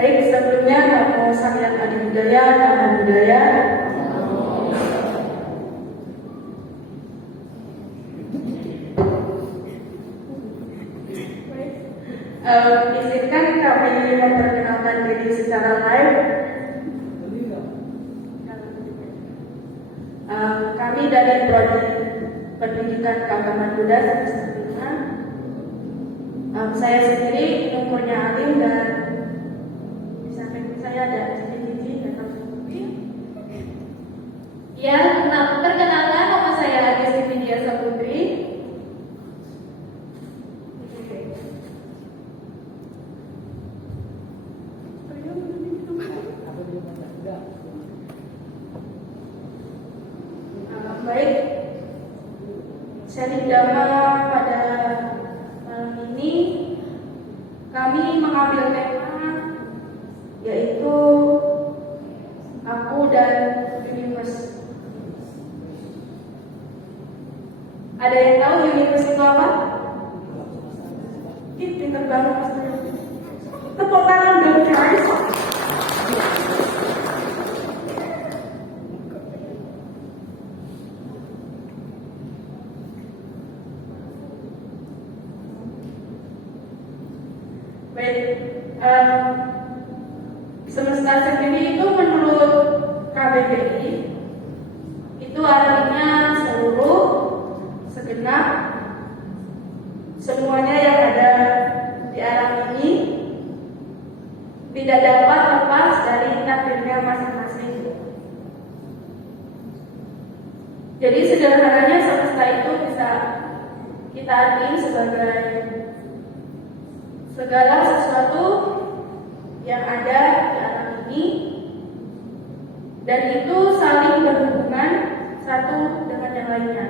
Baik, sebelumnya Namo Samyang Adi Budaya, Namo Budaya. Izinkan kami memperkenalkan diri secara live. Kami dari Prodi Pendidikan Keagamaan Buddha semester 5. Saya sendiri umurnya Alim dan di samping saya ada Cici dan Putri. Ya, perkenalkan nama saya Agesti Vidya Putri. Baik, sharing dhamma pada malam ini kami mengambil tema yaitu aku dan universe. Ada yang tahu universe itu apa? Pinter banget Mas. Tepuk tangan dong guys. Semesta sendiri itu menurut KBBI itu artinya seluruh, segenap, semuanya yang ada di alam ini tidak dapat lepas dari takdirnya masing-masing. Jadi sederhananya semesta itu bisa kita artikan sebagai segala sesuatu yang ada di alam ini dan itu saling berhubungan satu dengan yang lainnya,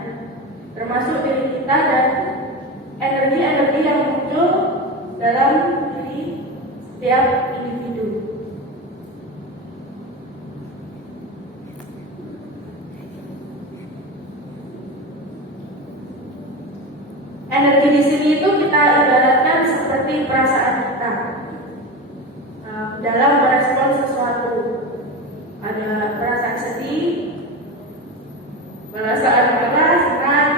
termasuk diri kita dan energi-energi yang muncul dalam diri setiap individu. Energi di sini itu kita ibaratkan seperti perasaan kita dalam merespon sesuatu. Ada perasaan sedih, perasaan marah, senang.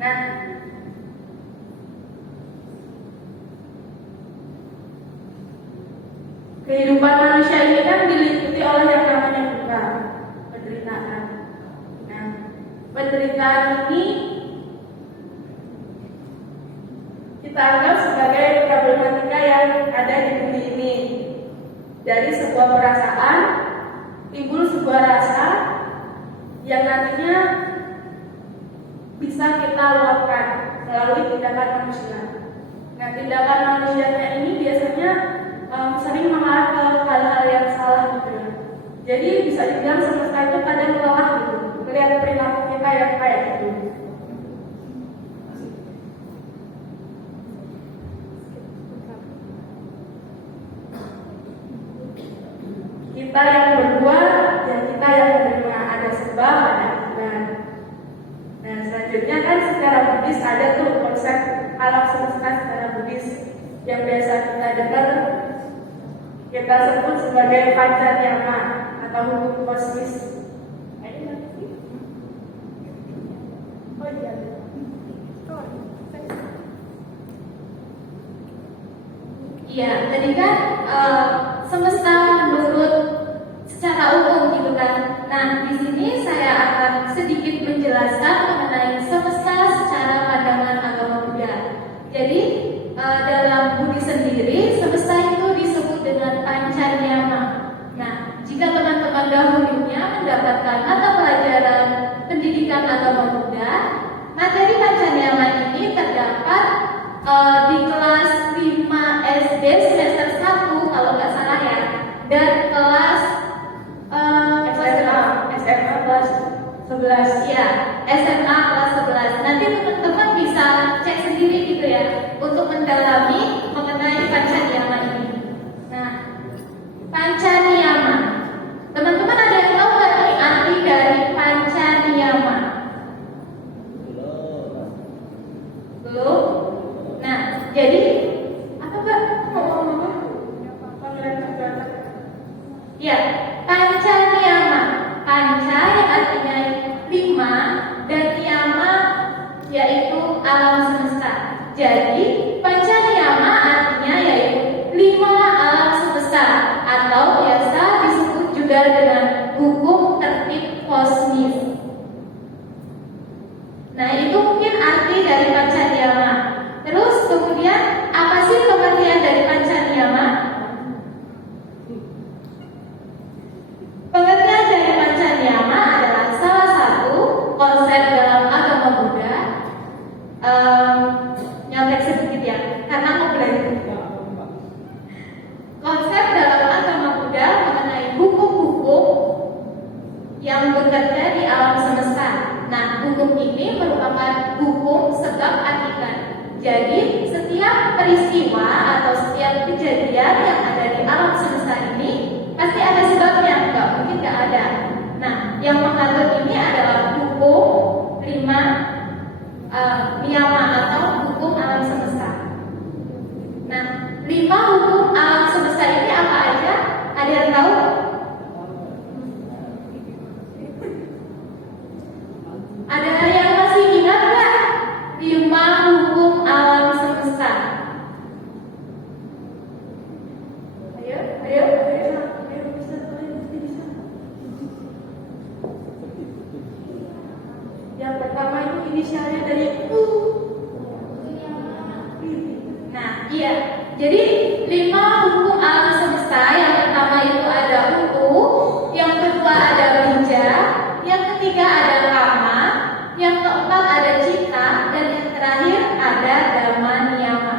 Nah, kehidupan manusia ini kan diliputi oleh yang namanya duka, penderitaan. Nah, penderitaan ini kita anggap sebagai problematika yang ada di bumi ini. Dari sebuah perasaan timbul sebuah rasa yang nantinya bisa kita luapkan melalui tindakan manusia. Nah, tindakan manusianya ini biasanya sering mengarah ke hal-hal yang salah gitu ya. Jadi bisa dibilang semesta itu kadang lelah gitu, melihat perilaku kita yang kayak gitu. Kita yang berbuat dan kita yang menerima, ada sebab, ada akibat. Nah, selanjutnya kan secara Buddhis ada tuh konsep alam semesta secara Buddhis yang biasa kita dengar, kita sebut sebagai pancanyama atau hukum kosmis. Iya, tadi kan semesta menurut secara umum gitu kan. Nah, di sini saya akan sedikit menjelaskan mengenai semesta secara pandangan agama Buddha. Jadi dalam Buddha sendiri semesta itu disebut dengan pancanyama. Nah, jika teman-teman dahulunya mendapatkan mata pelajaran pendidikan agama Buddha, materi pancanyama ini terdapat di kelas 5 SD semester 1 kalau nggak salah ya, dan kelas SMA kelas 11 ya, SMA kelas 11. Nanti teman-teman bisa cek sendiri gitu ya untuk mendalami mengenai pancanyama ini. Nah, pancanyama, teman-teman ada yang tahu nggak nih arti dari pancanyama? Belum? hukum tertib kosmis. Nah, itu mungkin arti dari Pancadiyama. Terus kemudian apa sih pengertian dari Pancadiyama? Pengertian dari Pancadiyama adalah salah satu konsep dalam agama Buddha. Nyontek sedikit ya, karena mau belajar. Konsep dalam agama Buddha mengenai hukum-hukum yang bekerja di alam semesta. Nah, hukum ini merupakan hukum sebab akibat. Jadi, setiap peristiwa atau setiap kejadian yang ada di alam semesta ini pasti ada sebabnya, nggak mungkin nggak ada. Nah, yang mengatur ini adalah hukum 5 niyama atau hukum alam semesta. Nah, 5 hukum alam semesta ini apa aja? Ada yang tahu? Ada yang masih ingat nggak? 5 hukum alam semesta. Ayo, ayo, ayo, bisa. Yang pertama itu inisialnya dari U. Nah, iya. Jadi 5 hukum alam semesta. Yang pertama itu ada U, yang kedua ada bija, yang ketiga ada kama, yang keempat ada cita, dan yang terakhir ada dhamma niyama.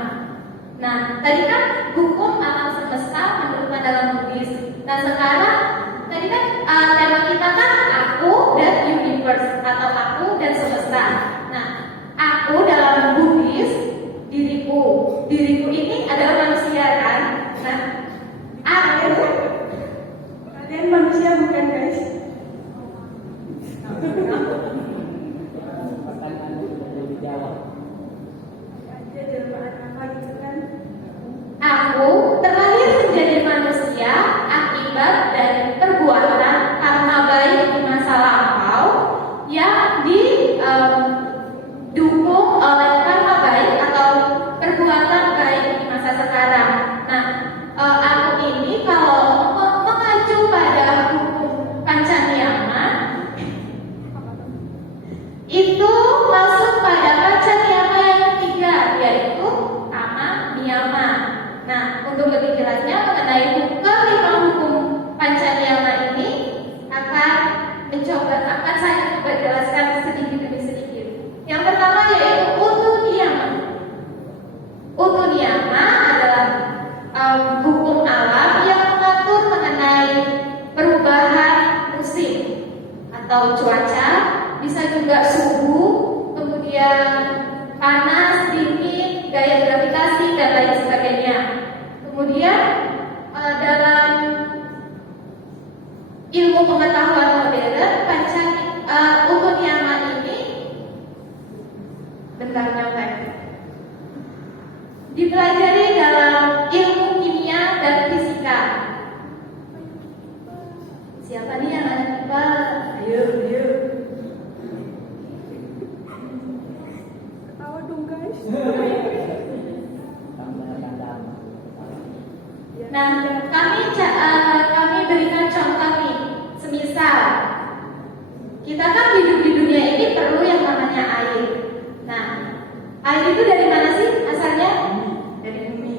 Nah, tadi kan hukum alam semesta menurut dalam Buddhis. Nah, sekarang tadi kan tema kita kan aku dan universe atau aku dan semesta. Nah, aku dalam Buddhis diriku ini adalah manusia kan. Nah, aku kalian manusia bukan guys. Aku terlahir menjadi manusia akibat dari perbuatan karma baik di masa lampau yang didukung oleh karma baik atau perbuatan baik di masa sekarang. Nah, aku ini kalau mengacu pada hukum Pancadiyama itu masuk pada Pancadiyama yang ketiga, yaitu kama niyama. Nah, untuk lebih jelasnya mengenai kelima hukum Pancadiyama ini akan saya coba jelaskan sedikit demi sedikit. Yang pertama yaitu utu niyama. Utu niyama adalah hukum alam yang mengatur mengenai perubahan musim atau cuaca, bisa juga suhu, kemudian panas, dingin, gaya gravitasi dan lain sebagainya. Kemudian dalam ilmu pengetahuan modern, utu niyama ini dipelajari dalam ilmu kimia dan fisika. Siapa nih yang anak IPA? Ayo. Ketawa dong guys. Nah, kami berikan contoh nih. Semisal kita kan hidup di dunia ini perlu yang namanya air. Nah, air itu dari mana sih asalnya? Dari bumi.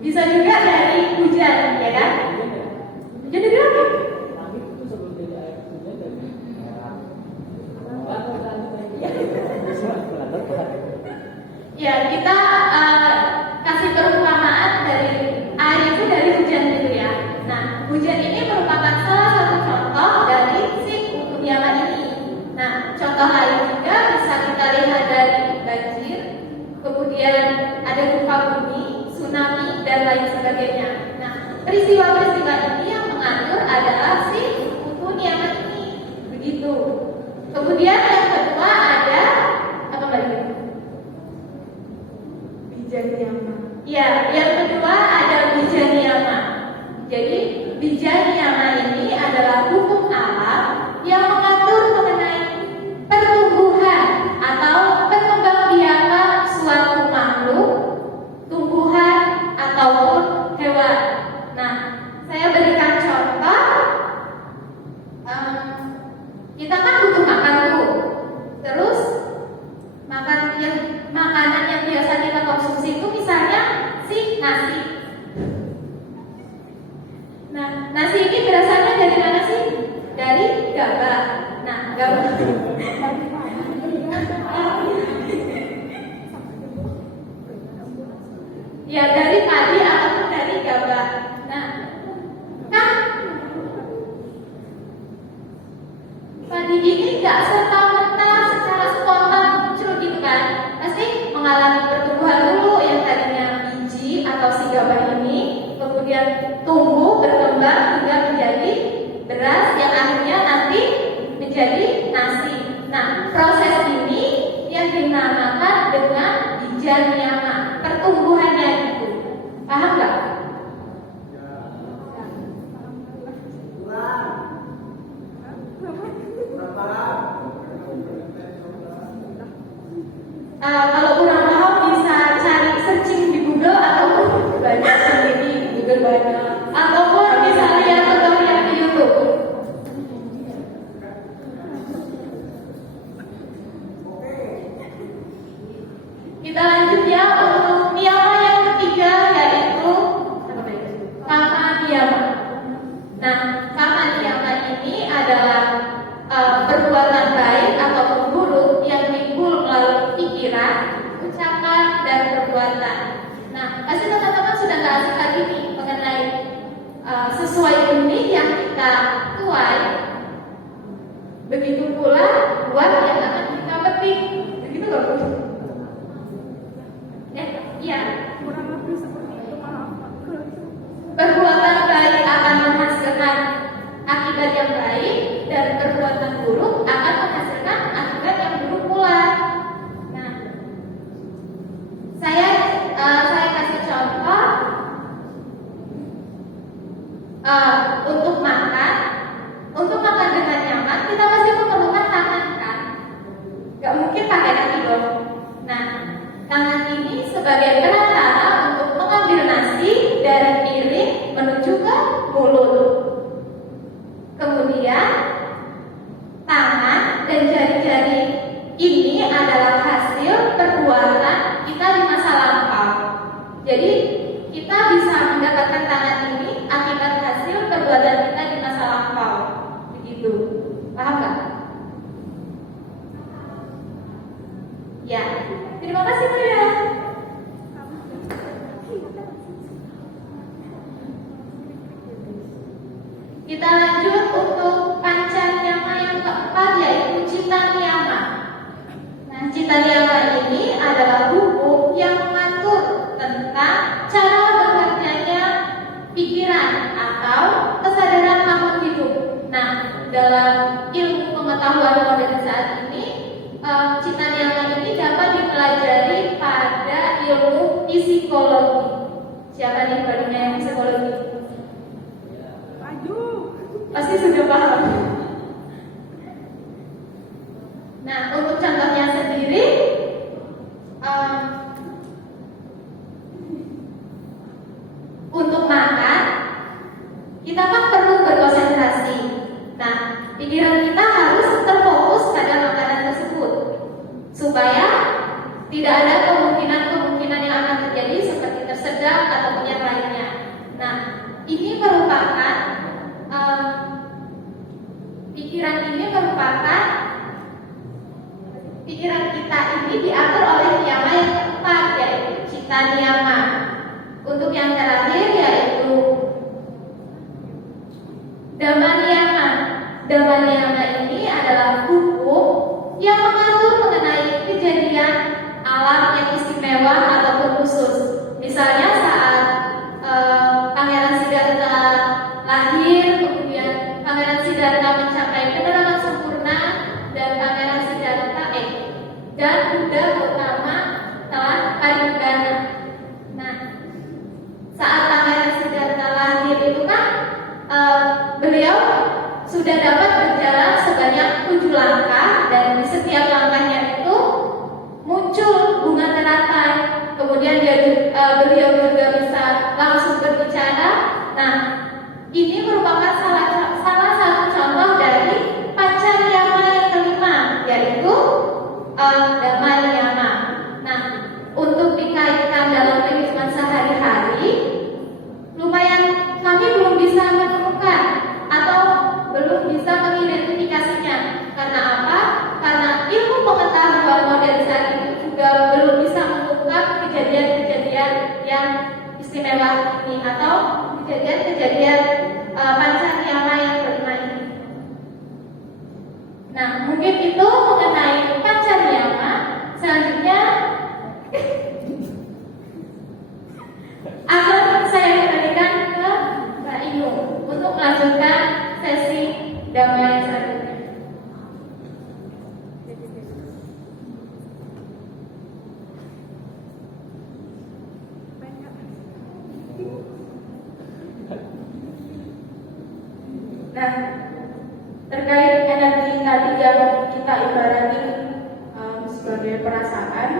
Bisa juga dari hujan, ya kan? Hujan dari apa? Ya, kita kasih perumpamaan dari air itu dari hujan gitu ya. Nah, hujan ini merupakan salah satu contoh dari si utu niyama ini. Nah, contoh lain juga bisa kita lihat dari banjir, kemudian ada gempa bumi, tsunami dan lain sebagainya. Nah, peristiwa-peristiwa ini yang mengatur adalah si utu niyama ini. Begitu. Kemudian yang kedua ada apa lagi? Bija niyama. Ya, yang kedua ada bija niyama. Jadi bija niyama ini adalah hukum alam yang mengatur mengenai pertumbuhan atau perkembangbiakan suatu makhluk, tumbuhan nasi. Nah, nasi ini berasalnya dari mana sih? Dari gabah. Nah, gabah. Ya, dari padi ataupun dari gabah. Nah, kan padi ini nggak serta-merta secara spontan muncul gitu kan. Pasti mengalami pertumbuhan dulu yang tadinya biji atau si gabah ini, kemudian tumbuh berkembang hingga menjadi beras yang akhirnya nanti menjadi nasi. Nah, proses ini yang dinamakan dengan bijaniyama, pertumbuhannya itu. Paham nggak? Kalau kurang paham bisa cari searching di Google ataupun banyak sendiri di Google banyak, ataupun bisa lihat tutorial di YouTube. Kita lanjut ya untuk niyama yang ketiga, yaitu kama niyama. Nah, kama niyama ini adalah perbuatan baik ataupun buruk yang timbul melalui pikiran, ucapan, dan perbuatan. Nah, pasti teman-teman sudah nggak asing lagi nih mengenai sesuai benih yang kita tuai, begitu pula buah yang akan kita petik. Begitu nggak Bu? Iya. Perbuatan baik akan menghasilkan akibat yang baik, dan perbuatan buruk akan menghasilkan akibat yang buruk pula. Nah, saya kasih contoh untuk makan. Untuk makan dengan nyaman, kita pasti memerlukan tangan kan? Gak mungkin pakai kaki dong. Nah, tangan ini sebagai perantara untuk mengambil nasi dari piring menuju ke mulut. Kemudian tangan dan jari-jari ini adalah hasil perbuatan kita di masa lampau. Jadi kita bisa mendapatkan tangan ini akibat hasil perbuatan kita di masa lampau. Begitu. Paham nggak? Ya. Terima kasih Maria. Kita lanjut untuk pancanyama yang keempat, yaitu citanyama. Nah, citanyama ini adalah hukum yang mengatur tentang cara bekerjanya pikiran atau kesadaran makhluk hidup. Nah, dalam ilmu pengetahuan modern saat ini, citanyama ini dapat dipelajari pada ilmu psikologi. Siapa nih barunya yang psikologi? Pasti sudah paham. Nah, untuk contohnya sendiri, untuk makan, kita kan perlu berkonsentrasi. Nah, pikiran kita harus terfokus pada makanan tersebut, supaya tidak ada kemungkinan-kemungkinan yang akan terjadi seperti tersedak ataupun yang lainnya. Nah, ini merupakan pikiran kita ini diatur oleh niyama yang keempat, yaitu cita niyama. Untuk yang terakhir yaitu dhamma niyama. Dhamma niyama ini adalah hukum yang mengatur mengenai kejadian alam yang istimewa ataupun khusus. Misalnya saat Pangeran Siddhartha lahir, kemudian Pangeran Siddhartha mencapai penerangan sempurna, dan Pangeran Siddhartha dan Buddha Gautama telah parinibbana. Nah, saat Pangeran Siddhartha lahir itu kan beliau sudah dapat berjalan sebanyak 7 langkah, dan di setiap langkahnya itu muncul bunga teratai. Kemudian beliau juga bisa langsung berbicara. Nah, ini merupakan salah satu contoh dari pancanyama yang kelima, yaitu dhamma niyama. Nah, untuk dikaitkan dalam kehidupan sehari-hari, istimewa ini atau kejadian-kejadian Pancaniama yang kelima ini. Nah, mungkin itu mengenai Pancaniama. Selanjutnya akan saya kembalikan ke Mbak Inu untuk melanjutkan sesi damai selanjutnya. Nah, terkait energi tadi yang kita ibarati sebagai perasaan,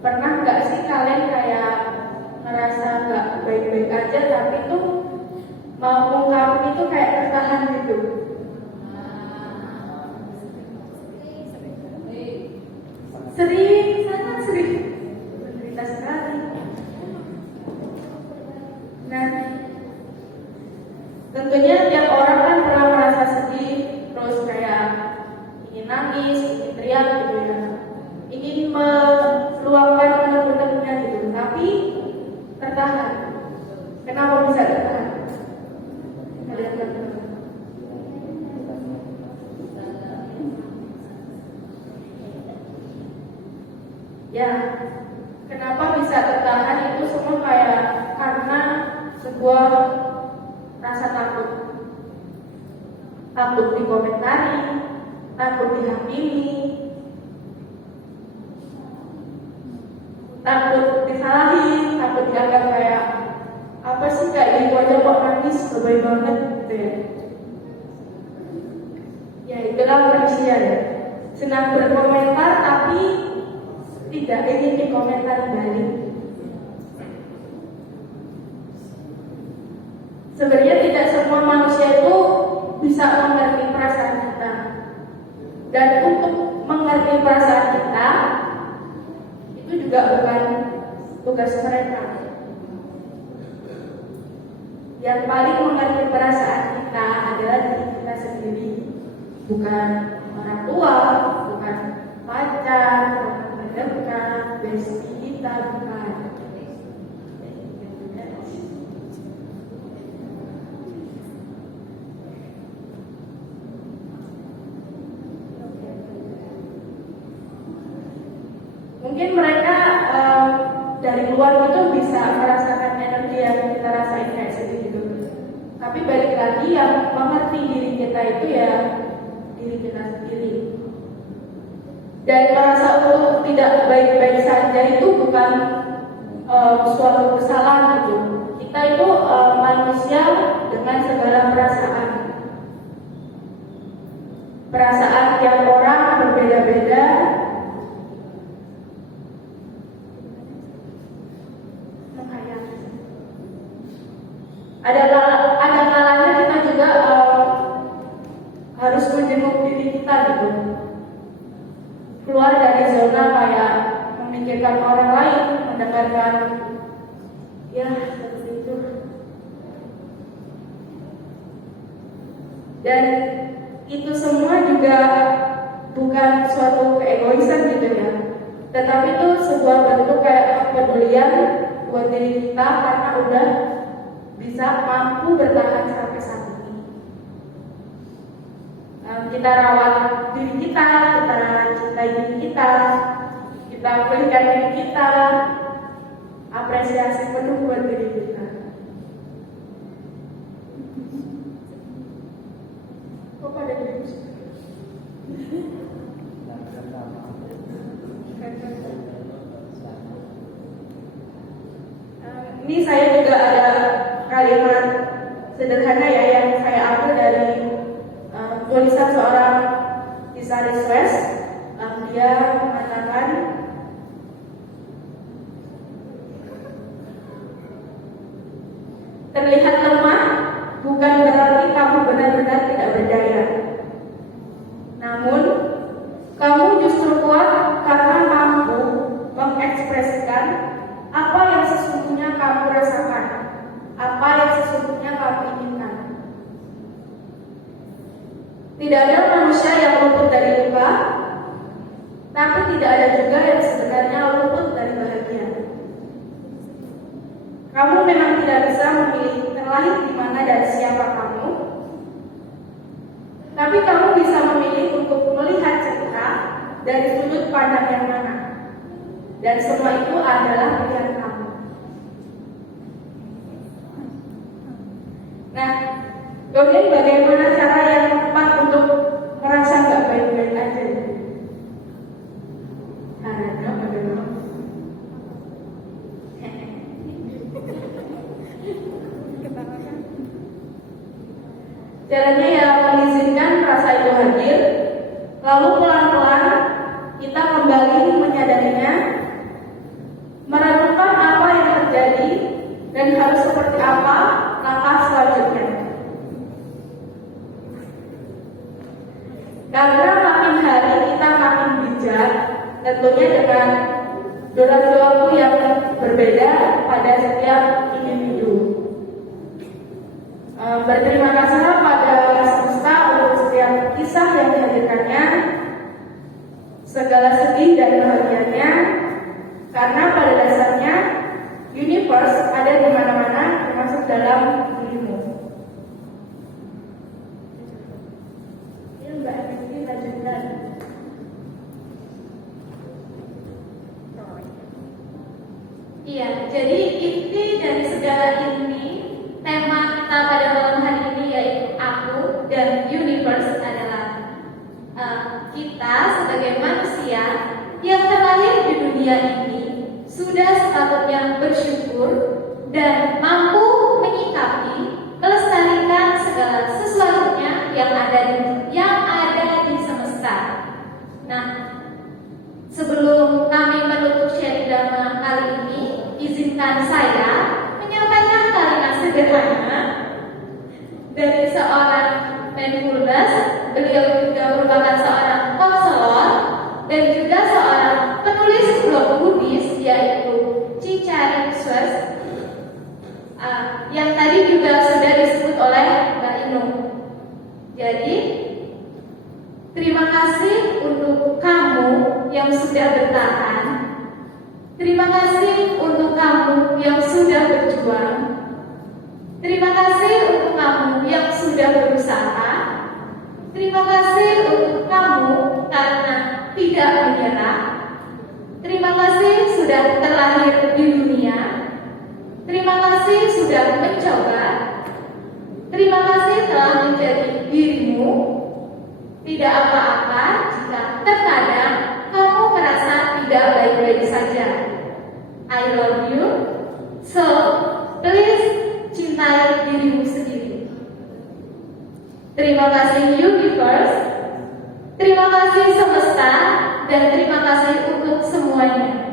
pernah nggak sih kalian kayak ngerasa nggak baik-baik aja tapi tuh mau ngungkapin itu kayak tertahan gitu? Sering, sangat sering, menderita sekali. Nah, tentunya tiap orang kan pernah merasa sedih, terus kayak ingin nangis, ingin teriak gitu ya, ingin meluapkan unek-uneknya gitu, tapi tertahan. Kenapa bisa tertahan? Kalian tertahan? Ya, kenapa bisa tertahan itu semua kayak karena sebuah rasa takut. Takut dikomentari, takut dihakimi, takut disalahin, takut dianggap kayak apa sih kayak gitu aja kok nangis, lebay banget gitu ya. Ya itulah manusia ya, senang berkomentar tapi tidak ingin dikomentari balik. Sebenarnya tidak semua manusia itu bisa mengerti perasaan kita. Dan untuk mengerti perasaan kita itu juga bukan tugas mereka. Yang paling mengerti perasaan kita adalah diri kita sendiri, bukan orang tua, bukan pacar, bukan terdekat, bestie kita, bukan. Mungkin mereka dari luar itu bisa merasakan energi yang kita rasain kayak segitu. Tapi balik lagi yang mengerti diri kita itu ya diri kita sendiri. Dan merasa untuk tidak baik-baik saja itu bukan suatu kesalahan gitu. Kita itu manusia dengan segala perasaan. Perasaan tiap orang berbeda-beda. Ada kalanya kita juga harus menjenguk diri kita gitu, keluar dari zona kayak memikirkan orang lain, mendengarkan ya seperti itu. Dan itu semua juga bukan suatu keegoisan gitu ya, tetapi itu sebuah bentuk kayak kepedulian buat diri kita karena udah bisa mampu bertahan sampai saat ini. Kita rawat diri kita cintai diri kita pulihkan diri kita, apresiasi penuh buat diri kita. Kok pada diri ini saya juga ada kalimat sederhana ya yang saya ambil dari tulisan seorang Isaris West. Dia mengatakan, terlihat lemah bukan berarti kamu benar-benar tidak berdaya, namun kamu justru kuat karena mampu mengekspresikan apa yang sesungguhnya kamu rasakan, apa yang sesungguhnya kamu inginkan. Tidak ada manusia yang luput dari luka, tapi tidak ada juga yang sebenarnya luput dari memang tidak bisa memilih terlahir di mana dan siapa kamu, tapi kamu bisa memilih untuk melihat cerita dari sudut pandang yang mana. Dan semua itu adalah pilihan kamu. Nah, kemudian bagaimana cara yang tepat untuk merasa nggak baik-baik aja? Caranya bagaimana? Caranya ya mengizinkan rasa itu hadir, lalu pelan-pelan kita kembali menyadarinya, merenungkan apa yang terjadi dan harus seperti apa langkah selanjutnya. Karena makin hari kita makin bijak, tentunya dengan durasi waktu yang berbeda pada setiap individu. Berterima kasihlah pada semesta untuk setiap kisah yang dihadirkannya, segala sedih dan bahagianya, karena pada dasarnya universe ada di mana-mana, termasuk dalam dirimu. Ini Mbak Esti lanjutkan. Iya, jadi inti dari segala ini, tema kita pada malam hari ini yaitu aku dan universe adalah kita sebagai manusia yang terlahir di dunia ini sudah sepatutnya bersyukur dan mampu menyikapi, melestarikan segala sesuatunya yang ada di semesta. Nah, sebelum kami menutup sharing dhamma kali ini, izinkan saya menyampaikan kalimat sederhana dari seorang mindfulness. Beliau juga merupakan seorang konselor dan juga seorang penulis blog Buddhis, yaitu Cicaring Swas, yang tadi juga sudah disebut oleh Mbak Inung. Jadi, terima kasih untuk kamu yang sudah bertahan. Terima kasih untuk kamu yang sudah berjuang. Terima kasih untuk kamu yang sudah berusaha. Terima kasih untuk kamu karena tidak menyerah. Terima kasih sudah terlahir di dunia. Terima kasih sudah mencoba. Terima kasih telah menjadi dirimu. Tidak apa-apa jika terkadang kamu merasa tidak baik-baik saja. I love you. So, please cintai dirimu sendiri. Terima kasih universe. Terima kasih semesta dan terima kasih untuk semuanya.